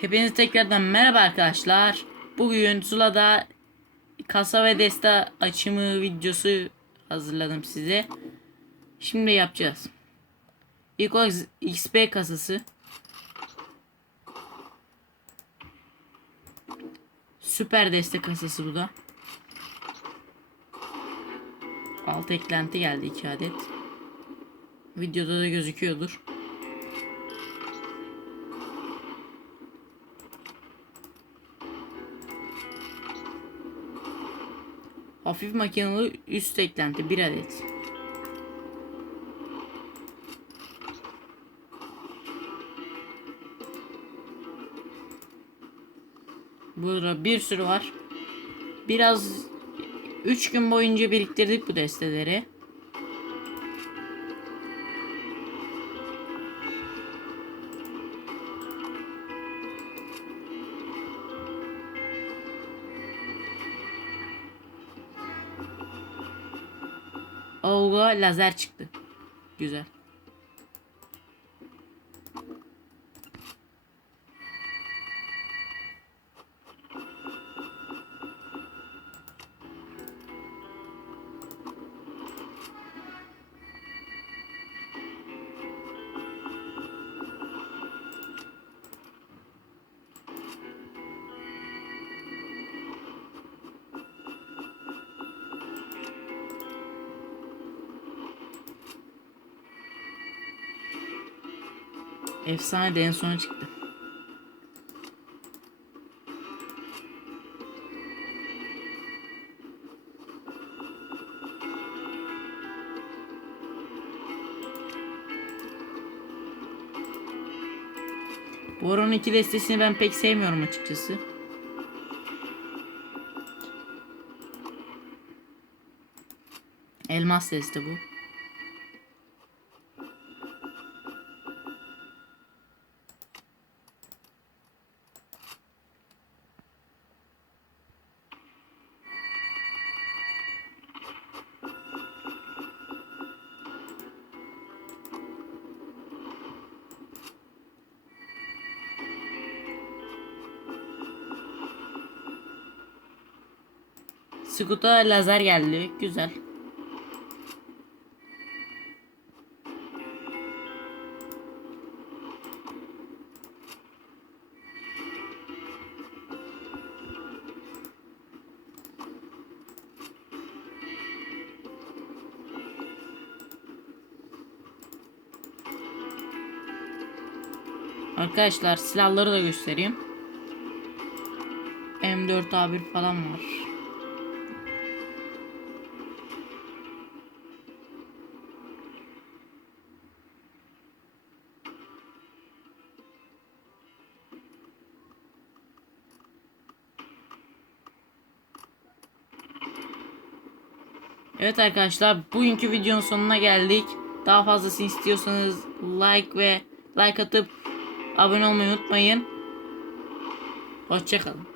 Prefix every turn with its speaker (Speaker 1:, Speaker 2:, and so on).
Speaker 1: Hepinize tekrardan merhaba arkadaşlar. Bugün Zula'da kasa ve deste açımı videosu hazırladım size. Şimdi yapacağız. İlk olarak XP kasası. Süper deste kasası bu da. Alt eklenti geldi 2 adet. Videoda da gözüküyordur. Hafif makinalı üst eklenti 1 adet. Burada bir sürü var. Biraz 3 gün boyunca biriktirdik bu desteleri. Olga lazer çıktı. Güzel. Efsane de en sona çıktı. Boron 2 destesini ben pek sevmiyorum açıkçası. Elmas deste bu. Skuta lazer geldi. Güzel. Arkadaşlar silahları da göstereyim. M4A1 falan var. Evet arkadaşlar bugünkü videonun sonuna geldik. Daha fazlasını istiyorsanız like ve like atıp abone olmayı unutmayın. Hoşçakalın.